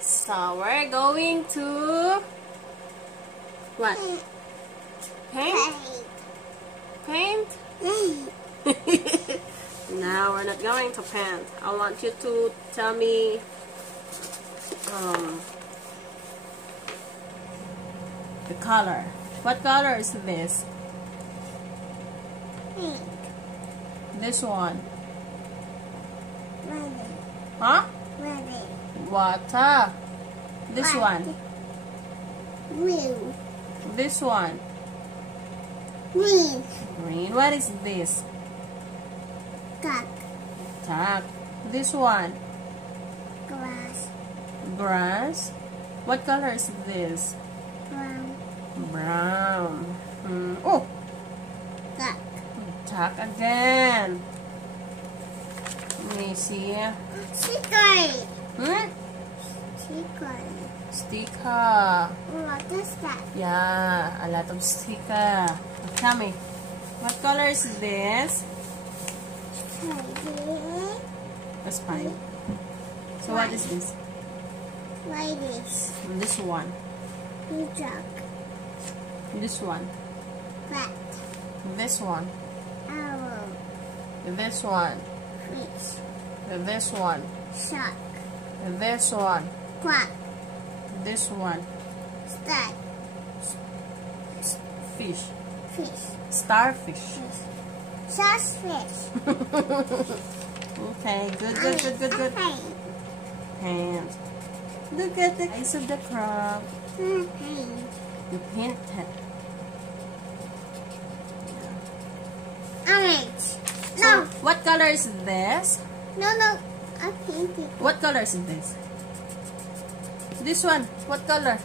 So we're going to what? Paint? Paint? No, we're not going to paint. I want you to tell me the color. What color is this? Pink. This one. Red. Huh? Red. Water. This Red. one. Blue. This one. Green. Green. What is this? Duck. Duck. This one. Grass. Grass. What color is this? Brown. Brown. Oh, Duck. duck again. Let me see. Sticker. Hmm? Sticker. Sticker. What is that? Yeah, a lot of sticker. Tell me, what color is this? Red. That's fine. So what is this? Whitish. This one. Blue duck. This one. Rat. This one. Owl. This one. Fish. This one. Shark. This one. Quack. This one. Star. Fish. Fish. Starfish. Fish. Starfish. Okay, good. Paint. Look at the eyes of the crab. Paint. You painted. Orange. So, No. what color is this? No. I painted. What color is this? This one. What color?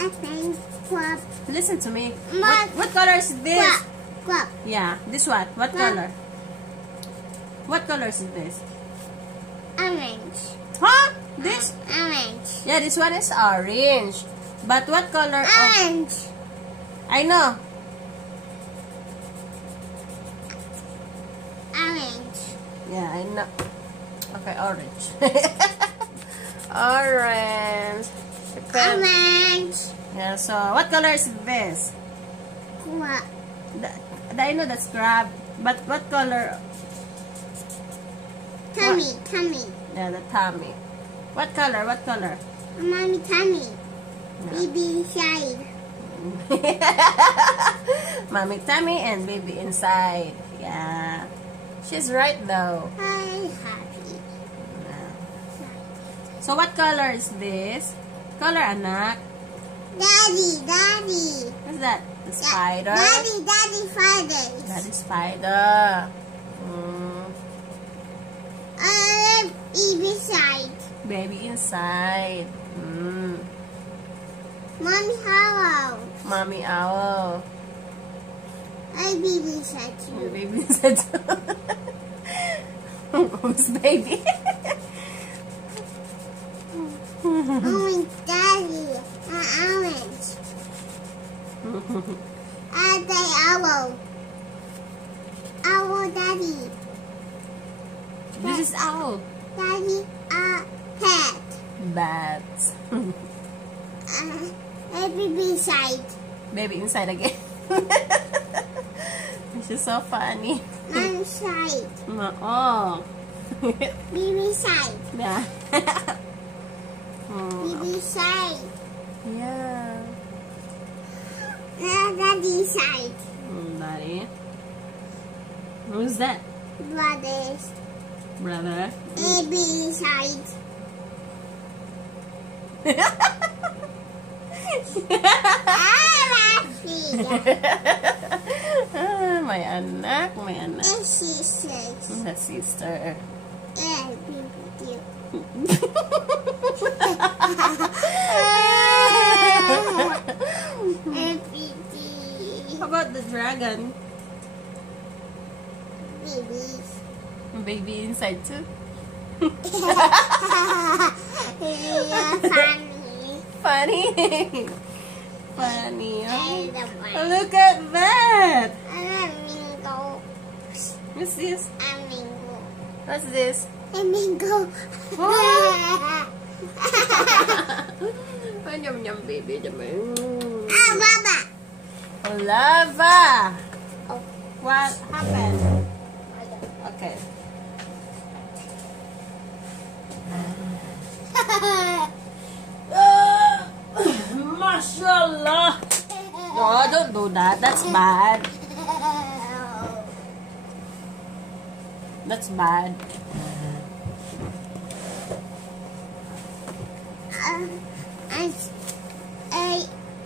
I paint crab. Listen to me. Ma- What color is this? Crab. Yeah, this one. What Ma- color? What color is this? Orange. Huh? This? Orange. Yeah, this one is orange. But what color of... Orange. I know. Orange. Yeah, I know. Okay, orange. Orange. Orange. Yeah, so what color is this? Crab. I know that's crab. But what color? Tummy. Tummy. Yeah, the tummy. What color? What color? Mommy tummy. Yeah. Baby inside. Mommy tummy and baby inside. Yeah. She's right though. I'm happy. Yeah. So what color is this? Color, anak? Daddy. What's that? The spider? Daddy fathers. That is spider. Baby side. Baby inside. Mommy owl. Mommy owl. Baby inside Your too. baby inside. Who's baby? Orange daddy. Orange. The owl. Owl daddy. This is owl. Daddy pet. Bats. Baby inside. Baby inside again. She's so funny. Mom side. Oh. Baby side. Yeah. Baby side. Yeah. Daddy side. Daddy. Who's that? Brothers. Brother. Baby side. My anak, my anak. And sisters. The sister. And baby. How about the dragon? Babies. Baby inside too. Funny. Funny. Funny. And the one. Look at that. Flamingo. What's this? Flamingo. What's this? Flamingo. Oh. Yum yum baby. Baba. Lava. Oh. What happened? Okay. Mashallah. No, don't do that. That's bad. That's bad.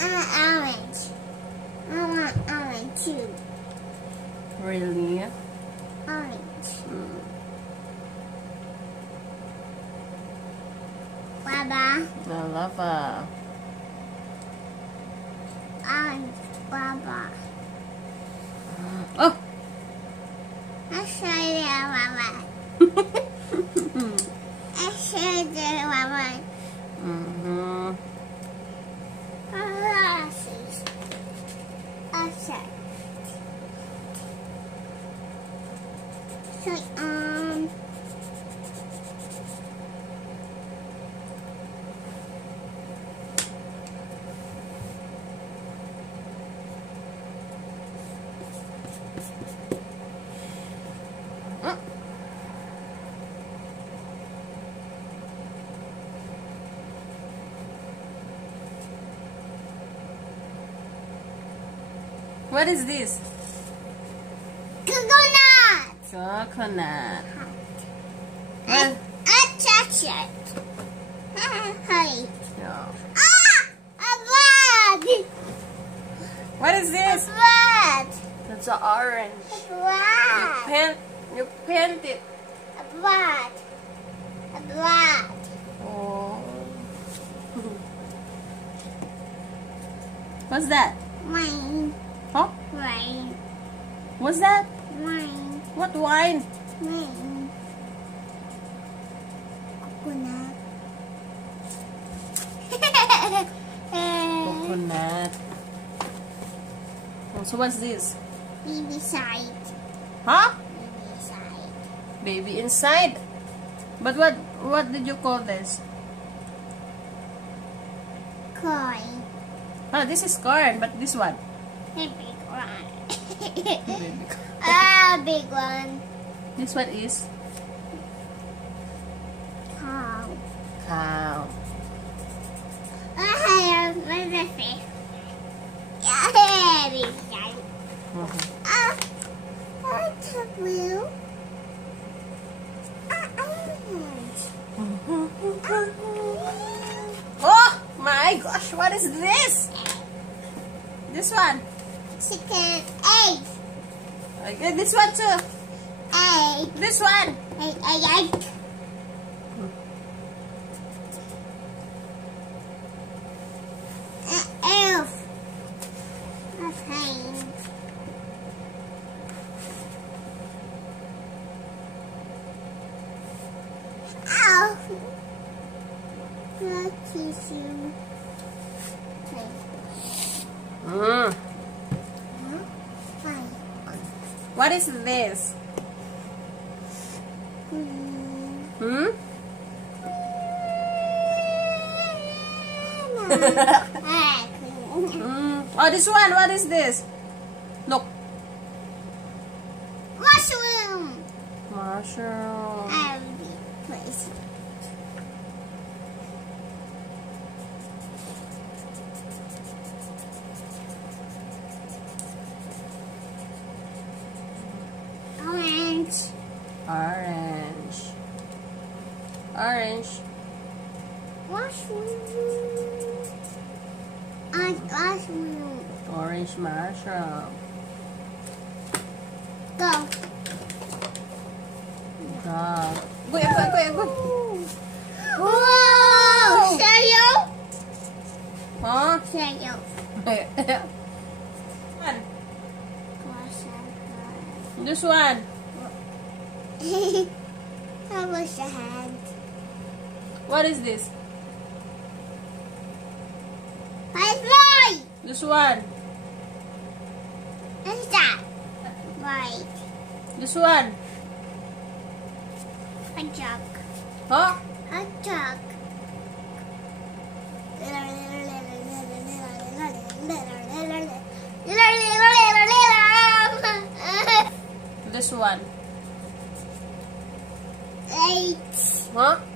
Orange. I want orange too. Really? Orange. Baba. The lava. Orange. Baba. Oh. I show you, Baba. I show you, Baba. Glasses. Okay. So, What is this? coconut. Coconut. I touch it. Hurry. Yeah. A bird. What is A this? bird. That's an orange. A bird. You paint it. A bird. A bird. Oh. What's that? Mine. Huh? Mine. What's that? Mine. What wine? Mine. Coconut. Coconut. Oh, so what's this? Baby side. Huh? Baby side. Baby inside. But what did you call this? Coin. Oh, this is corn, but this one? A big one. Baby. Big one. This one is Cow. cow. Where's the fish? Yeah, big side. What's the blue? Oh my gosh, what is this? This one. Chicken. Egg. Okay, this one too. Egg. This one. Egg. Egg. Egg. Elf. A plane. Elf. What tissue? Mm. Fine. What is this? Hmm? Oh, this one. What is this? Look. Mushroom. Mushroom. Every place. Orange. Orange. Orange. Mushroom. Mushroom. Orange mushroom. Go. Dog. Go. Whoa! Cereal? Huh? Cereal. One. This one. That was the hand. What is this? Bye. This one. What's that? Right. This one. A jug. Huh? A jug. this one? 8. Huh?